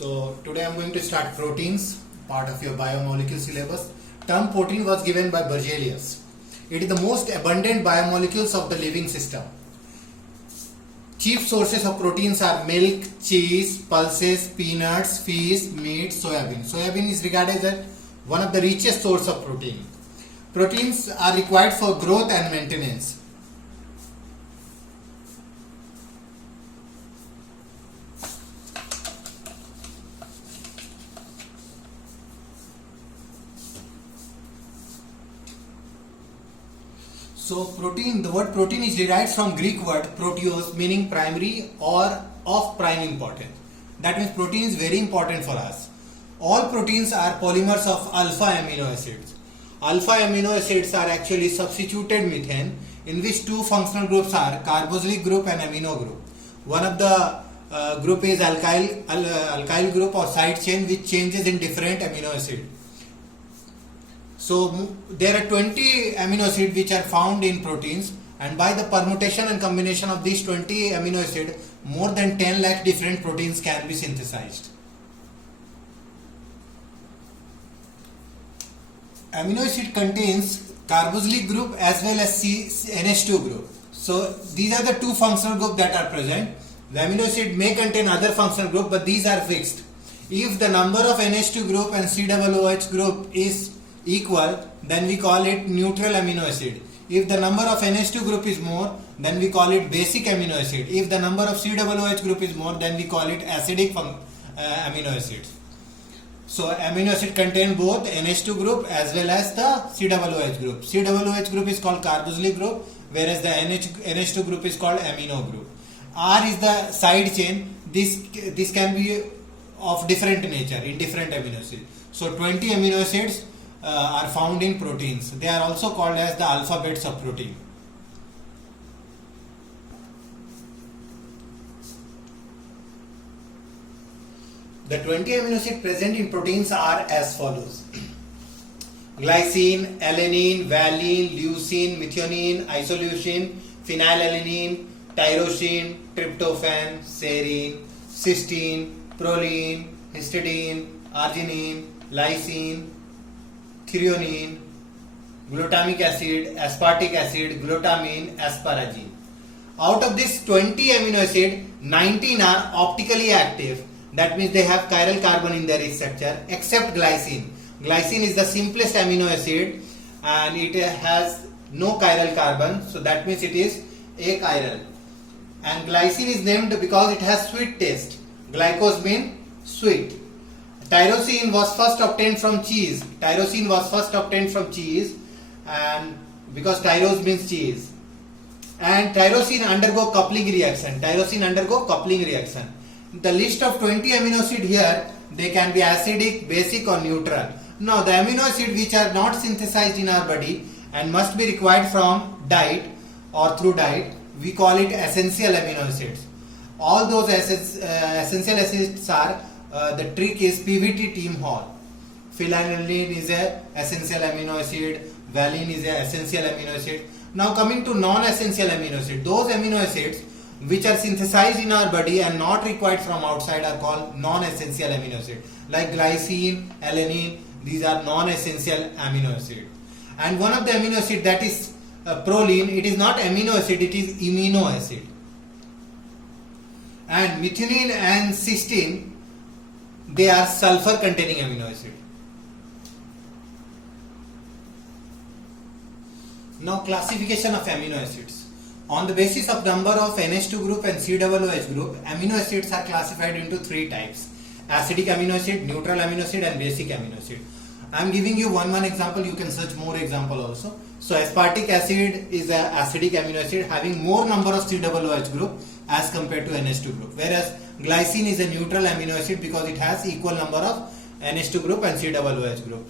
So today I am going to start proteins, part of your biomolecule syllabus. Term protein was given by Berzelius. It is the most abundant biomolecules of the living system. Chief sources of proteins are milk, cheese, pulses, peanuts, fish, meat, soybean. Soybean is regarded as one of the richest source of protein. Proteins are required for growth and maintenance. So protein, the word protein is derived from Greek word proteos, meaning primary or of prime importance. That means protein is very important for us. All proteins are polymers of alpha amino acids. Alpha amino acids are actually substituted methane, in which two functional groups are carboxylic group and amino group. One of the group is alkyl group or side chain, which changes in different amino acid. So there are 20 amino acids which are found in proteins, and by the permutation and combination of these 20 amino acids, more than 10 lakh different proteins can be synthesized. Amino acid contains carboxylic group as well as NH2 group. So these are the two functional groups that are present. The amino acid may contain other functional group, but these are fixed. If the number of NH2 group and COOH group is equal, then we call it neutral amino acid. If the number of NH2 group is more, then we call it basic amino acid. If the number of COOH group is more, then we call it acidic amino acids. So amino acid contain both NH2 group as well as the COOH group. COOH group is called carboxylic group, whereas the NH2 group is called amino group. R is the side chain. This can be of different nature in different amino acids. So 20 amino acids are found in proteins. They are also called as the alphabets of protein. The 20 amino acids present in proteins are as follows: glycine, alanine, valine, leucine, methionine, isoleucine, phenylalanine, tyrosine, tryptophan, serine, cysteine, proline, histidine, arginine, lysine, threonine, glutamic acid, aspartic acid, glutamine, asparagine. Out of this 20 amino acid, 19 are optically active. That means they have chiral carbon in their structure, except glycine. Glycine is the simplest amino acid and it has no chiral carbon, so that means it is achiral. And glycine is named because it has sweet taste. Glycose means sweet. Tyrosine was first obtained from cheese. And because tyros means cheese. And tyrosine undergo coupling reaction. The list of 20 amino acid here, they can be acidic, basic or neutral. Now the amino acid which are not synthesized in our body and must be required from diet or through diet, we call it essential amino acids. All those essential acids are, the trick is PVT team hall. Phenylalanine is a essential amino acid, valine is a essential amino acid. Now coming to non-essential amino acid, those amino acids which are synthesized in our body and not required from outside are called non-essential amino acid. Like glycine, alanine, these are non-essential amino acid. And one of the amino acid, that is proline, it is not amino acid, it is amino acid. And methionine and cysteine, they are sulfur containing amino acid. Now classification of amino acids. On the basis of number of NH2 group and COOH group, amino acids are classified into three types: acidic amino acid, neutral amino acid and basic amino acid. I am giving you one example, you can search more example also. So aspartic acid is an acidic amino acid having more number of COOH group as compared to NH2 group, whereas glycine is a neutral amino acid because it has equal number of NH2 group and COOH group.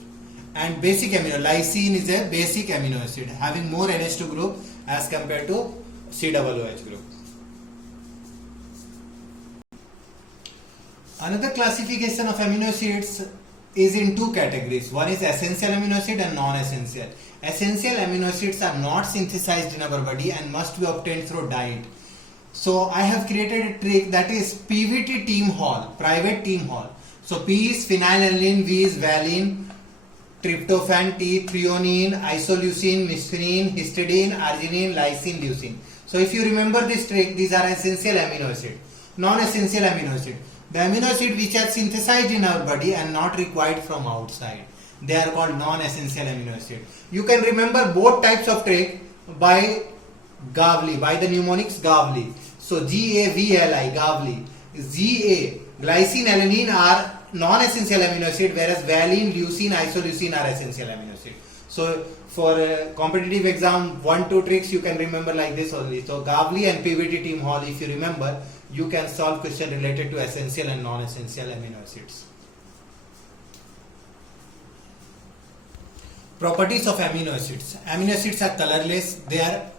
And basic amino, lysine is a basic amino acid having more NH2 group as compared to COOH group. Another classification of amino acids is in two categories. One is essential amino acid and non-essential. Essential amino acids are not synthesized in our body and must be obtained through diet. So I have created a trick, that is PVT team hall, private team hall. So P is phenylalanine, V is valine, tryptophan, T, threonine, isoleucine, methionine, histidine, arginine, lysine, leucine. So if you remember this trick, these are essential amino acid, non-essential amino acid. The amino acid which are synthesized in our body and not required from outside. They are called non-essential amino acid. You can remember both types of trick by Gavli, by the mnemonics Gavli. So GAVLI, Gavli. GA, glycine, alanine are non-essential amino acid, whereas valine, leucine, isoleucine are essential amino acid. So for a competitive exam, 1-2 tricks you can remember like this only. So Gavli and PVT team hall, if you remember, you can solve question related to essential and non-essential amino acids. Properties of amino acids. Amino acids are colorless. They are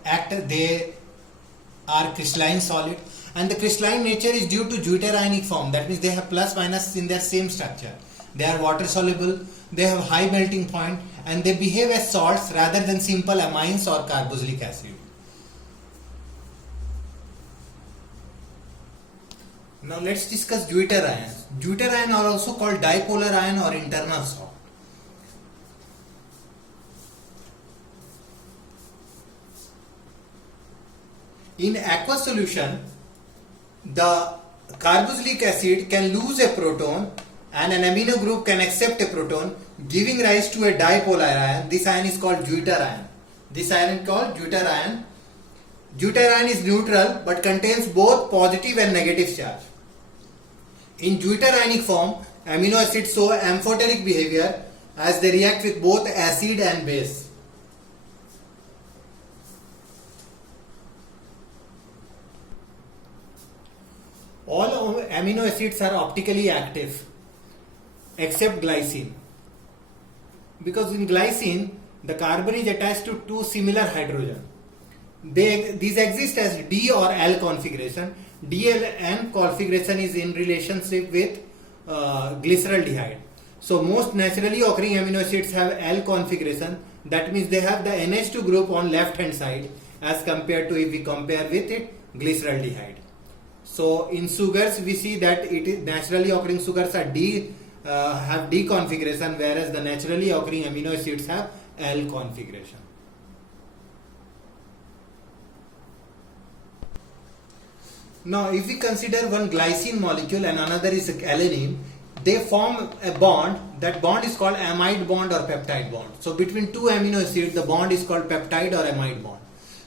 crystalline solid, and the crystalline nature is due to deuterionic form. That means they have plus minus in their same structure. They are water soluble. They have high melting point, and they behave as salts rather than simple amines or carboxylic acid. Now let's discuss deuterions. Deuterions are also called dipolar ion or internal salt. In aqueous solution, the carboxylic acid can lose a proton and an amino group can accept a proton, giving rise to a dipolar ion. This ion is called deuterion. This ion is called deuterion. Deuterion is neutral but contains both positive and negative charge. In deuterionic form, amino acids show amphoteric behavior as they react with both acid and base. All amino acids are optically active except glycine, because in glycine the carbon is attached to two similar hydrogen. These exist as D or L configuration. DLN configuration is in relationship with glyceraldehyde. So most naturally occurring amino acids have L configuration. That means they have the NH2 group on left hand side as compared to if we compare with it glyceraldehyde. So in sugars we see that it is naturally occurring sugars are have D configuration, whereas the naturally occurring amino acids have L configuration. Now if we consider one glycine molecule and another is alanine, they form a bond. That bond is called amide bond or peptide bond. So between two amino acids the bond is called peptide or amide bond.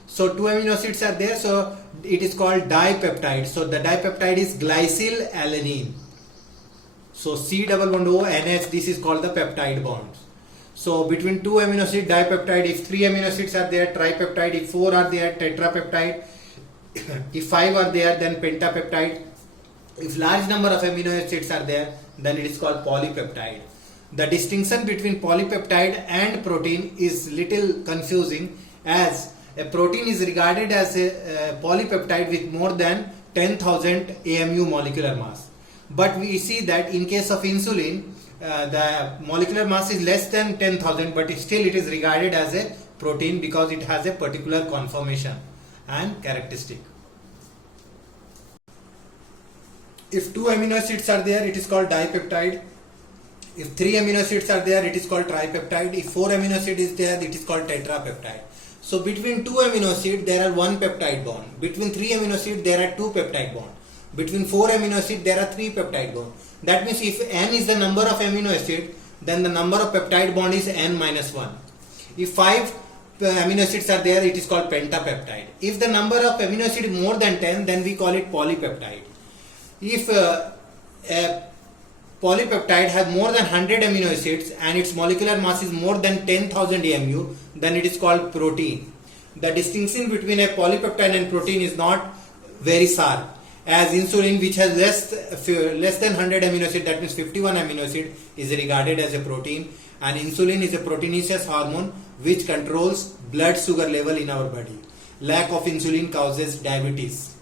So two amino acids are there, so it is called dipeptide. So the dipeptide is glycyl alanine. So C-double-bond-O-NH, this is called the peptide bond. So between two amino acid dipeptide, if 3 amino acids are there, tripeptide. If 4 are there, tetrapeptide. If 5 are there, then pentapeptide. If large number of amino acids are there, then it is called polypeptide. The distinction between polypeptide and protein is little confusing, as a protein is regarded as a polypeptide with more than 10,000 AMU molecular mass. But we see that in case of insulin, the molecular mass is less than 10,000, but still it is regarded as a protein because it has a particular conformation and characteristic. If 2 amino acids are there, it is called dipeptide. If 3 amino acids are there, it is called tripeptide. If 4 amino acid is there, it is called tetrapeptide. So between 2 amino acids there are 1 peptide bond. Between 3 amino acids there are 2 peptide bond. Between 4 amino acids there are 3 peptide bond. That means if n is the number of amino acids, then the number of peptide bond is n minus 1. If 5 amino acids are there, it is called pentapeptide. If the number of amino acids is more than 10, then we call it polypeptide. If a polypeptide has more than 100 amino acids and its molecular mass is more than 10,000 AMU, then it is called protein. The distinction between a polypeptide and protein is not very sharp, as insulin, which has less than 100 amino acids, that means 51 amino acids, is regarded as a protein, and insulin is a proteinaceous hormone which controls blood sugar level in our body. Lack of insulin causes diabetes.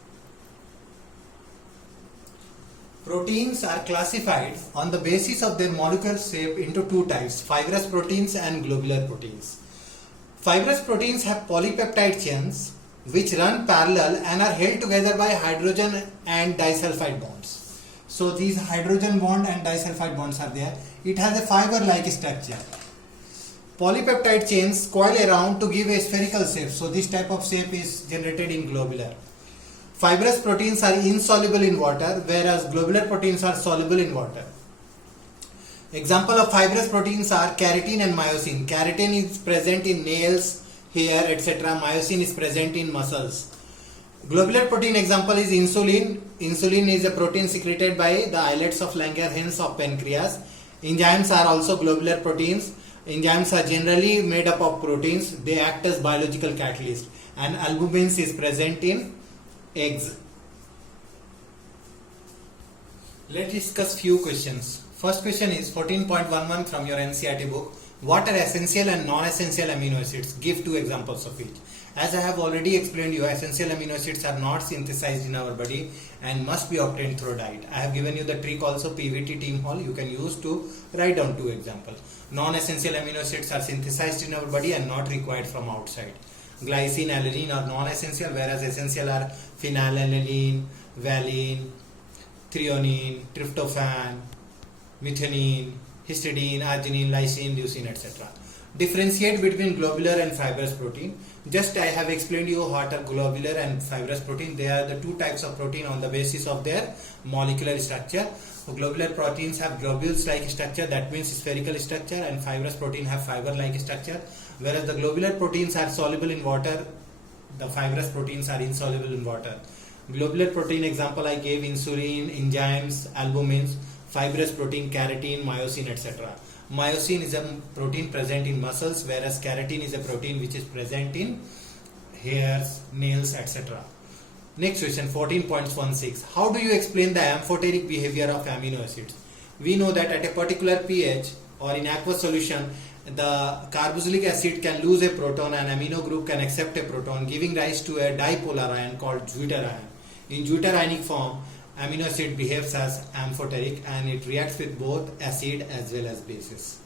Proteins are classified on the basis of their molecular shape into two types: fibrous proteins and globular proteins. Fibrous proteins have polypeptide chains which run parallel and are held together by hydrogen and disulfide bonds. So these hydrogen bond and disulfide bonds are there. It has a fiber-like structure. Polypeptide chains coil around to give a spherical shape. So this type of shape is generated in globular. Fibrous proteins are insoluble in water, whereas globular proteins are soluble in water. Example of fibrous proteins are keratin and myosin. Keratin is present in nails, hair, etc. Myosin is present in muscles. Globular protein example is insulin. Insulin is a protein secreted by the islets of Langerhans of pancreas. Enzymes are also globular proteins. Enzymes are generally made up of proteins. They act as biological catalysts. And albumin is present in eggs. Let's discuss few questions. First question is 14.11 from your NCERT book. What are essential and non-essential amino acids? Give two examples of each. As I have already explained you, essential amino acids are not synthesized in our body and must be obtained through diet. I have given you the trick also, PVT team hall, you can use to write down two examples. Non-essential amino acids are synthesized in our body and not required from outside. Glycine, alanine are non-essential, whereas essential are phenylalanine, valine, threonine, tryptophan, methionine, histidine, arginine, lysine, leucine, etc. Differentiate between globular and fibrous protein. Just I have explained you what are globular and fibrous protein. They are the two types of protein on the basis of their molecular structure. So globular proteins have globules-like structure, that means spherical structure, and fibrous protein have fiber-like structure. Whereas the globular proteins are soluble in water, the fibrous proteins are insoluble in water. Globular protein example I gave: insulin, enzymes, albumins. Fibrous protein, keratin, myosin, etc. Myosin is a protein present in muscles, whereas keratin is a protein which is present in hairs, nails, etc. Next question 14.16. How do you explain the amphoteric behavior of amino acids? We know that at a particular pH or in aqueous solution, the carboxylic acid can lose a proton and amino group can accept a proton, giving rise to a dipolar ion called deuter ion. In deuter ionic form, amino acid behaves as amphoteric and it reacts with both acid as well as bases.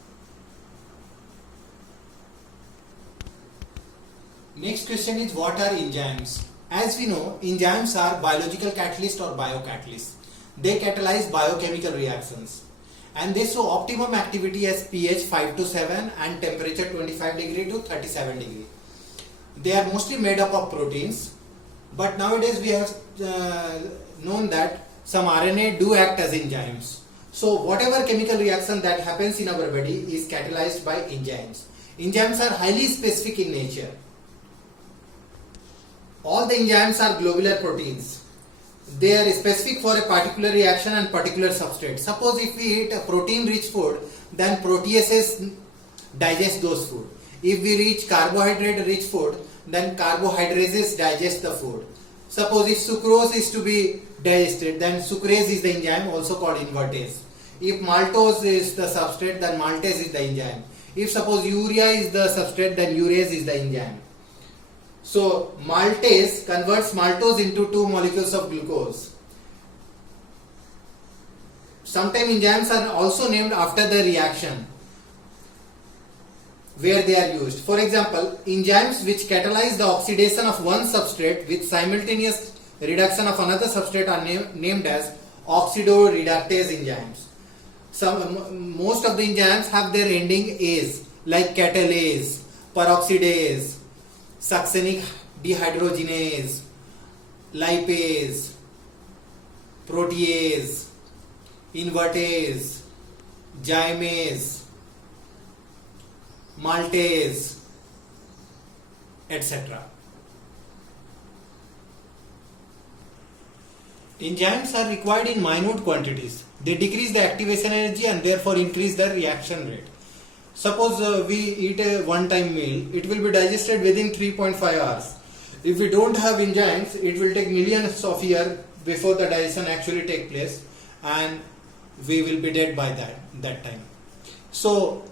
Next question is, what are enzymes? As we know, enzymes are biological catalysts or biocatalysts. They catalyze biochemical reactions and they show optimum activity as pH 5 to 7 and temperature 25 degree to 37 degree. They are mostly made up of proteins, but nowadays we have known that some RNA do act as enzymes. So whatever chemical reaction that happens in our body is catalyzed by enzymes. Enzymes are highly specific in nature. All the enzymes are globular proteins. They are specific for a particular reaction and particular substrate. Suppose if we eat a protein rich food, then proteases digest those food. If we eat carbohydrate rich food, then carbohydrases digest the food. Suppose if sucrose is to be digested, then sucrase is the enzyme, also called invertase. If maltose is the substrate, then maltase is the enzyme. If suppose urea is the substrate, then urease is the enzyme. So maltase converts maltose into two molecules of glucose. Sometimes enzymes are also named after the reaction where they are used. For example, enzymes which catalyze the oxidation of one substrate with simultaneous reduction of another substrate are named as oxidoreductase enzymes. Most of the enzymes have their ending ase, like catalase, peroxidase, succinic dehydrogenase, lipase, protease, invertase, gymase, maltase, etc. Enzymes are required in minute quantities. They decrease the activation energy and therefore increase the reaction rate. Suppose we eat a one-time meal, it will be digested within 3.5 hours. If we don't have enzymes, it will take millions of years before the digestion actually take place, and we will be dead by that time. So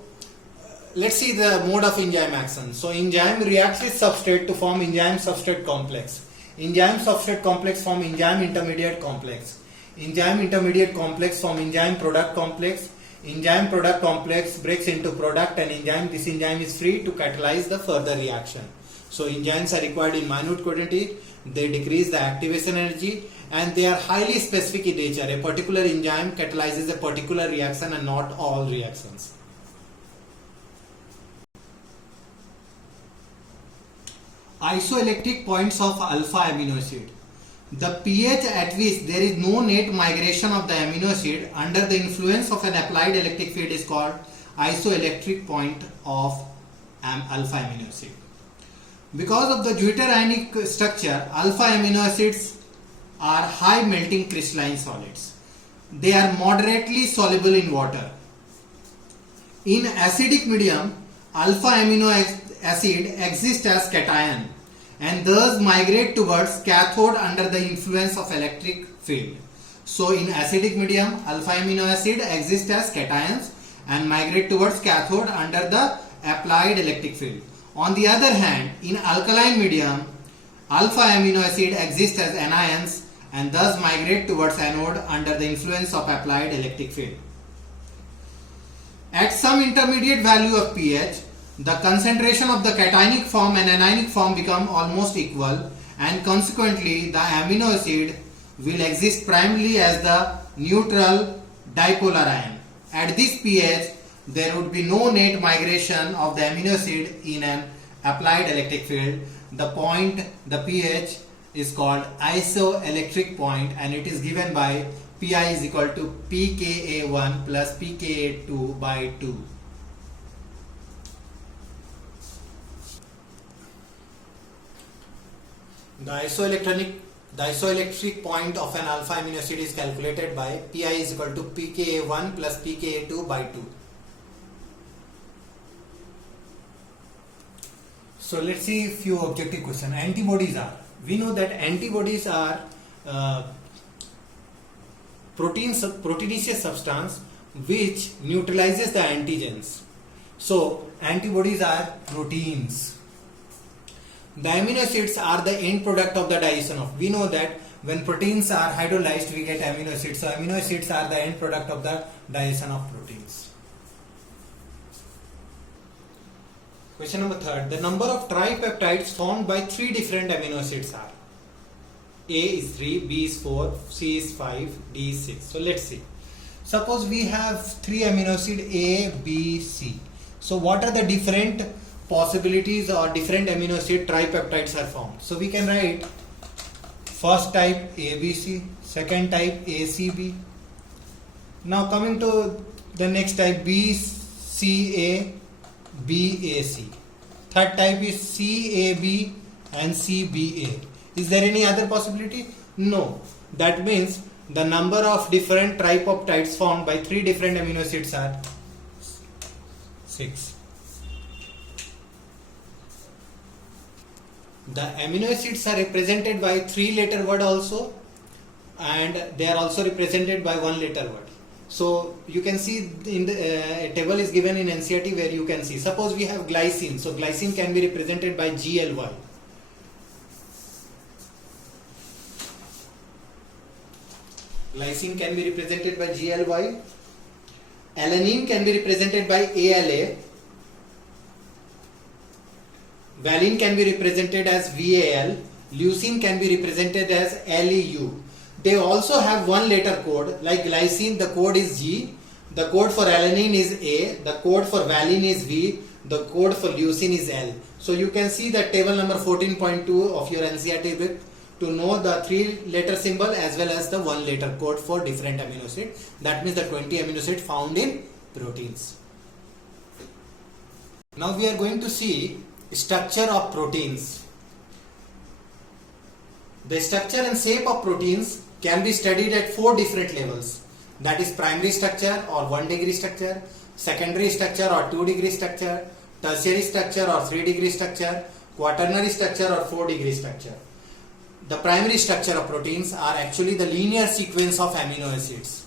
let's see the mode of enzyme action. So enzyme reacts with substrate to form enzyme substrate complex. Enzyme substrate complex form enzyme intermediate complex. Enzyme intermediate complex form enzyme product complex. Enzyme product complex breaks into product and enzyme. This enzyme is free to catalyze the further reaction. So enzymes are required in minute quantity. They decrease the activation energy and they are highly specific in nature. A particular enzyme catalyzes a particular reaction and not all reactions. Isoelectric points of alpha amino acid. The pH at which there is no net migration of the amino acid under the influence of an applied electric field is called isoelectric point of alpha amino acid. Because of the deuterionic structure, alpha amino acids are high melting crystalline solids. They are moderately soluble in water. In acidic medium, alpha amino acid exists as cation and thus migrate towards cathode under the influence of electric field. So in acidic medium, alpha amino acid exists as cations and migrate towards cathode under the applied electric field. On the other hand, in alkaline medium, alpha amino acid exists as anions and thus migrate towards anode under the influence of applied electric field. At some intermediate value of pH, the concentration of the cationic form and anionic form become almost equal, and consequently the amino acid will exist primarily as the neutral dipolar ion. At this pH, there would be no net migration of the amino acid in an applied electric field. The point, the pH, is called isoelectric point, and it is given by Pi is equal to pKa1 plus pKa2 by 2. The isoelectric point of an alpha amino acid is calculated by Pi is equal to pKa1 plus pKa2 by 2. So let's see a few objective questions. Antibodies are. We know that antibodies are proteinaceous substance which neutralizes the antigens. So antibodies are proteins. The amino acids are the end product of the digestion of. We know that when proteins are hydrolyzed, we get amino acids. So amino acids are the end product of the digestion of proteins. Question number 3. The number of tripeptides formed by 3 different amino acids are: A is 3, B is 4, C is 5, D is 6. So let's see. Suppose we have 3 amino acid A, B, C. So what are the different possibilities or different amino acid tripeptides are formed? So we can write first type ABC, second type ACB. Now coming to the next type BCA, BAC. Third type is CAB and CBA. Is there any other possibility? No. That means the number of different tripeptides formed by 3 different amino acids are 6. The amino acids are represented by 3-letter word also, and they are also represented by 1-letter word. So you can see in the a table is given in NCERT where you can see. Suppose we have glycine. So glycine can be represented by GLY. Glycine can be represented by GLY. Alanine can be represented by ALA. Valine can be represented as VAL. Leucine can be represented as LEU. They also have 1-letter code. Like glycine, the code is G. The code for alanine is A. The code for valine is V. The code for leucine is L. So you can see that table number 14.2 of your NCERT book to know the 3-letter symbol as well as the 1-letter code for different amino acid. That means the 20 amino acid found in proteins. Now we are going to see structure of proteins. The structure and shape of proteins can be studied at 4 different levels. That is primary structure or 1-degree structure, secondary structure or 2-degree structure, tertiary structure or 3-degree structure, quaternary structure or 4-degree structure. The primary structure of proteins are actually the linear sequence of amino acids.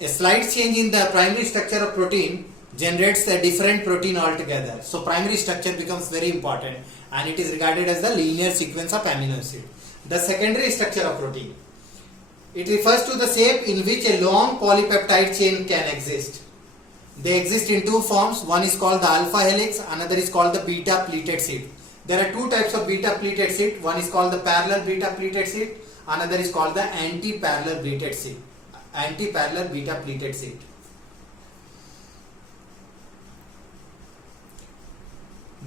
A slight change in the primary structure of protein generates a different protein altogether. So primary structure becomes very important and it is regarded as the linear sequence of amino acid. The secondary structure of protein. It refers to the shape in which a long polypeptide chain can exist. They exist in 2 forms. One is called the alpha helix, another is called the beta pleated sheet. There are 2 types of beta pleated sheet. One is called the parallel beta pleated sheet, another is called the anti-parallel pleated sheet. Anti-parallel beta pleated sheet.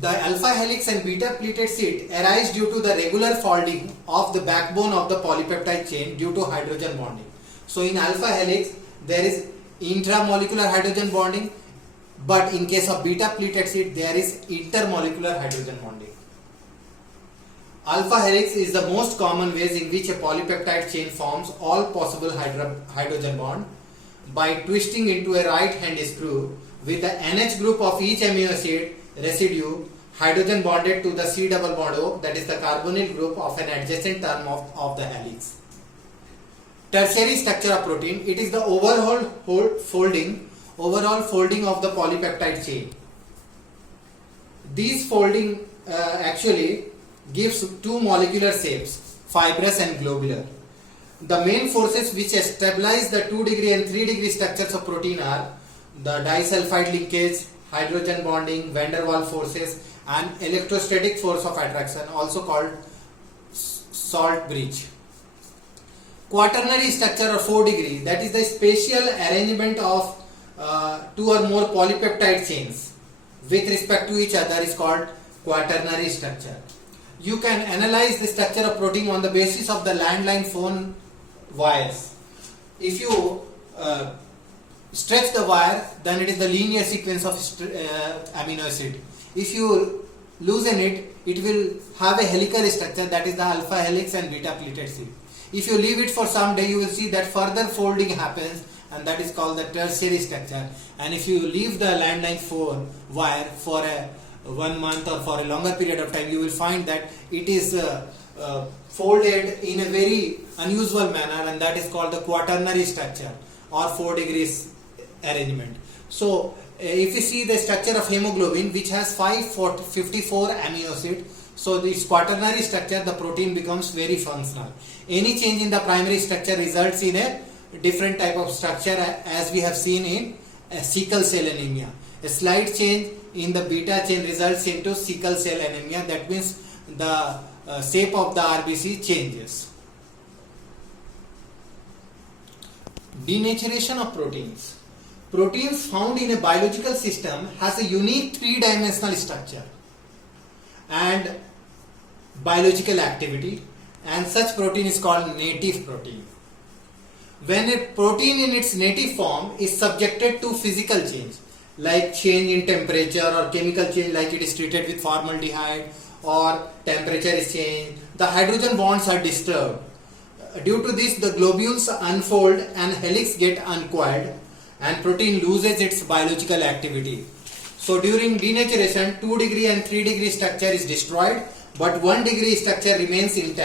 The alpha helix and beta pleated sheet arise due to the regular folding of the backbone of the polypeptide chain due to hydrogen bonding. So in alpha helix there is intramolecular hydrogen bonding, but in case of beta pleated sheet there is intermolecular hydrogen bonding. Alpha helix is the most common ways in which a polypeptide chain forms all possible hydrogen bond by twisting into a right hand screw with the NH group of each amino acid residue hydrogen bonded to the C double bond O, that is the carbonyl group of an adjacent term of the helix. Tertiary structure of protein, it is the overall folding of the polypeptide chain. These folding actually gives two molecular shapes, fibrous and globular. The main forces which stabilize the 2 degree and 3 degree structures of protein are the disulfide linkage, hydrogen bonding, van der Waals forces, and electrostatic force of attraction, also called salt bridge. Quaternary structure or 4 degree, that is the spatial arrangement of 2 or more polypeptide chains with respect to each other is called quaternary structure. You can analyze the structure of protein on the basis of the landline phone wires. If you stretch the wire, then it is the linear sequence of amino acid. If you loosen it, it will have a helical structure, that is the alpha helix and beta pleated sheet. If you leave it for some day, you will see that further folding happens, and that is called the tertiary structure. And if you leave the landline phone wire for 1 month or for a longer period of time, you will find that it is folded in a very unusual manner, and that is called the quaternary structure or 4 degrees arrangement. So if you see the structure of hemoglobin, which has 554 amino acid, so this quaternary structure, the protein becomes very functional. Any change in the primary structure results in a different type of structure, as we have seen in sickle cell anemia. A slight change in the beta chain results into sickle cell anemia. That means the shape of the RBC changes. Denaturation of proteins. Proteins found in a biological system has a unique 3-dimensional structure and biological activity, and such protein is called native protein. When a protein in its native form is subjected to physical change, like change in temperature or chemical change, like it is treated with formaldehyde, or temperature is changed, the hydrogen bonds are disturbed. Due to this, the globules unfold and helix get uncoiled, and protein loses its biological activity. So during denaturation, 2 degree and 3 degree structure is destroyed, but 1 degree structure remains intact.